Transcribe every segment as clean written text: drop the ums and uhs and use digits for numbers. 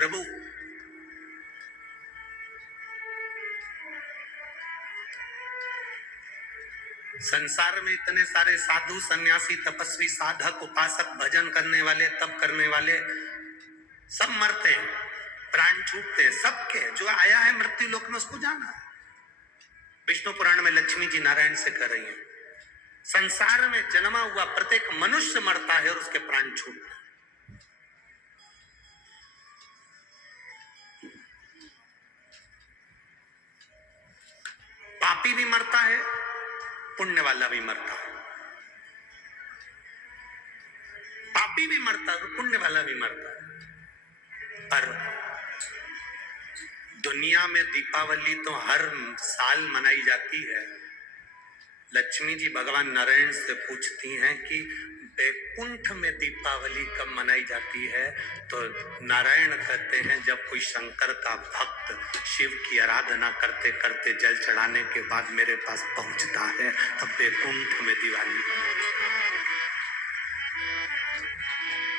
प्रभु संसार में इतने सारे साधु सन्यासी तपस्वी साधक उपासक भजन करने वाले तप करने वाले सब मरते हैं, प्राण छूटते हैं, सबके जो आया है मृत्यु लोक में उसको जाना है। विष्णु पुराण में लक्ष्मी जी नारायण से कह रही है, संसार में जन्मा हुआ प्रत्येक मनुष्य मरता है और उसके प्राण छूटते हैं। पापी भी मरता है, पुण्य वाला भी मरता है। पापी भी मरता है, पुण्य वाला भी मरता है। पर दुनिया में दीपावली तो हर साल मनाई जाती है। लक्ष्मी जी भगवान नारायण से पूछती हैं कि वैकुंठ में दीपावली कब मनाई जाती है? तो नारायण कहते हैं जब कोई शंकर का भक्त शिव की आराधना करते करते जल चढ़ाने के बाद मेरे पास पहुंचता है तब वैकुंठ में दिवाली।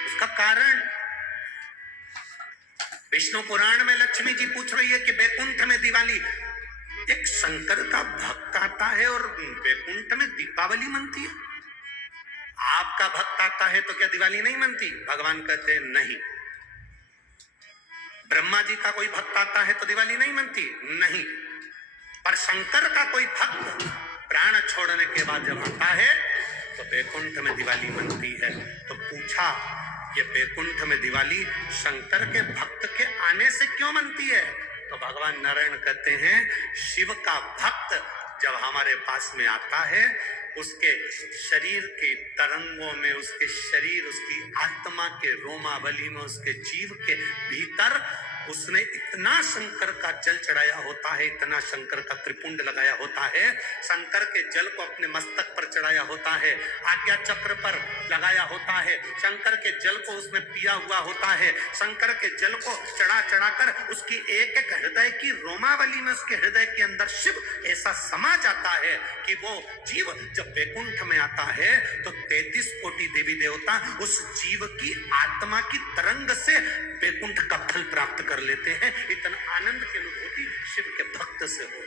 उसका कारण विष्णु पुराण में लक्ष्मी जी पूछ रही है कि वैकुंठ में दिवाली, एक शंकर का भक्त आता है और वैकुंठ में दीपावली मनती है। आपका भक्त आता है तो क्या दिवाली नहीं मनती? भगवान कहते हैं नहीं। ब्रह्मा जी का कोई भक्त आता है तो दिवाली नहीं मनती? नहीं। पर शंकर का कोई भक्त प्राण छोड़ने के बाद जब आता है तो वैकुंठ में दिवाली मनती है। तो पूछा ये वैकुंठ में दिवाली शंकर के भक्त के आने से क्यों मनती है? तो भगवान नारायण कहते हैं शिव का भक्त जब हमारे पास में आता है उसके शरीर के तरंगों में, उसके शरीर, उसकी आत्मा के रोमावली में, उसके जीव के भीतर उसने इतना शंकर का जल चढ़ाया होता है, इतना शंकर का त्रिपुंड लगाया होता है, शंकर के जल को अपने मस्तक पर चढ़ाया होता है, आज्ञा चक्र पर लगाया होता है, शंकर के जल को उसने पिया हुआ होता है, शंकर के जल को चढ़ा चढ़ाकर उसकी एक एक हृदय की रोमावली में, उसके हृदय के अंदर शिव ऐसा समा जाता है कि वो जीव जब वैकुंठ में आता है तो 33 कोटि देवी देवता उस जीव की आत्मा की तरंग से वैकुंठ का फल प्राप्त कर लेते हैं। इतना आनंद की अनुभूति शिव के भक्त से हो।